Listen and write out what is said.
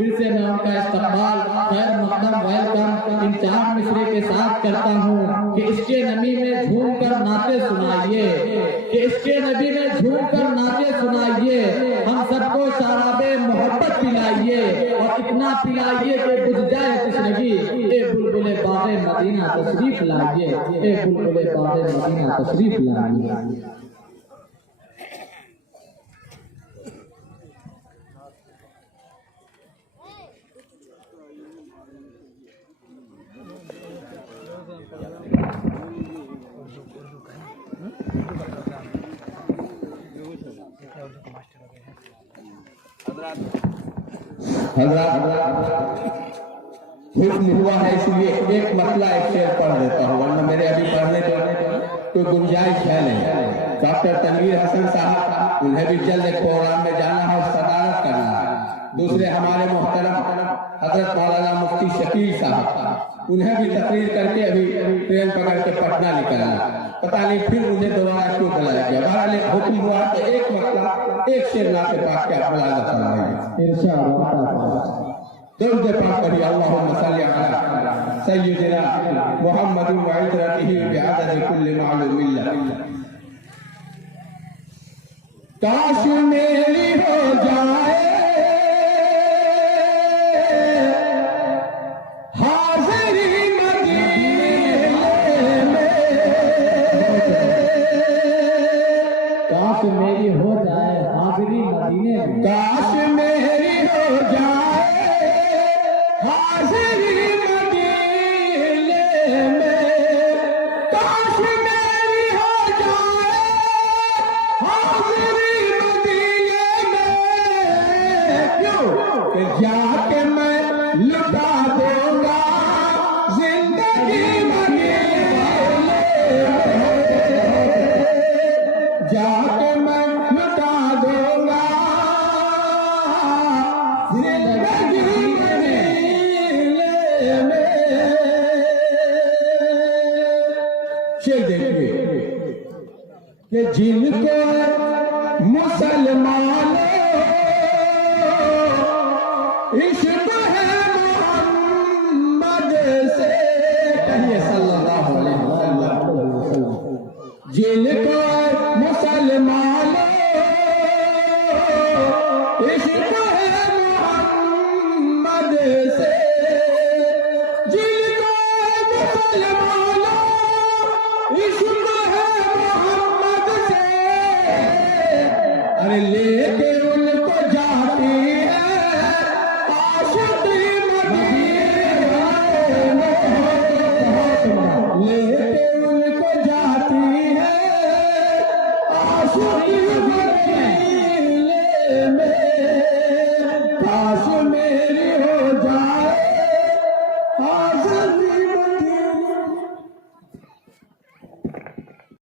फिर से मैं उनका इस्तकबाल खैर मकदम वेलकम इन चार मिसरे के साथ करता हूँ कि इश्क़े नबी में झूम कर नाते सुनाइए, कि इश्क़े नबी में झूम कर नाते सुनाइए, हम सबको शराबे मोहब्बत पिलाइए और इतना पिलाइए कि बुझ जाए तशनगी। ए बुलबुले बाग़े मदीना तशरीफ लाइए, ए बुलबुले बाग़े मदीना तशरीफ लाइए। हुक्म हुआ है इसलिए एक मसला एक शेर पढ़ देता हूँ, वरना मेरे अभी पढ़ने तो गुंजाइश है नहीं। डॉक्टर तनवीर हसन साहब, उन्हें भी जल्द एक प्रोग्राम में जाना है, सदारत करना है। दूसरे हमारे मोहतरम हजरत मौलाना मुफ्ती शकील साहब, उन्हें भी तकरीर करके अभी ट्रेन पकड़ के पटना निकलना, पता नहीं फिर उन्हें दोबारा क्यों बुलाया गया। बहरहाल हुक्म हुआ कि एक मसला एक शेर नाते पाक के आप मुलाज़ा फरमाइए इंशाअल्लाह। दरूद पाक पढ़िए, अल्लाहुम्मा सल्ली अला सय्यिदिना मुहम्मद व इतरतिही बिअदद कुल्ल मालूमिल्लाह। काश मेरी हो जाए हाज़िरी मदीने में, काश मेरी हो जाए हाज़िरी मदीने में, काश मेरी हो जाए हाज़िरी मदीने में, काश मेरी हो जाए हाज़िरी मदीने में। क्यों कि जाके मैं लुटा दूंगा जिंदगी मदीने में, जाके मैं लुटा दूंगा जिंदगी कि जिनको मुसलमानों इश्क है मोहम्मद से, कहिए सल्लल्लाहु अलैहि वसल्लम, जिनको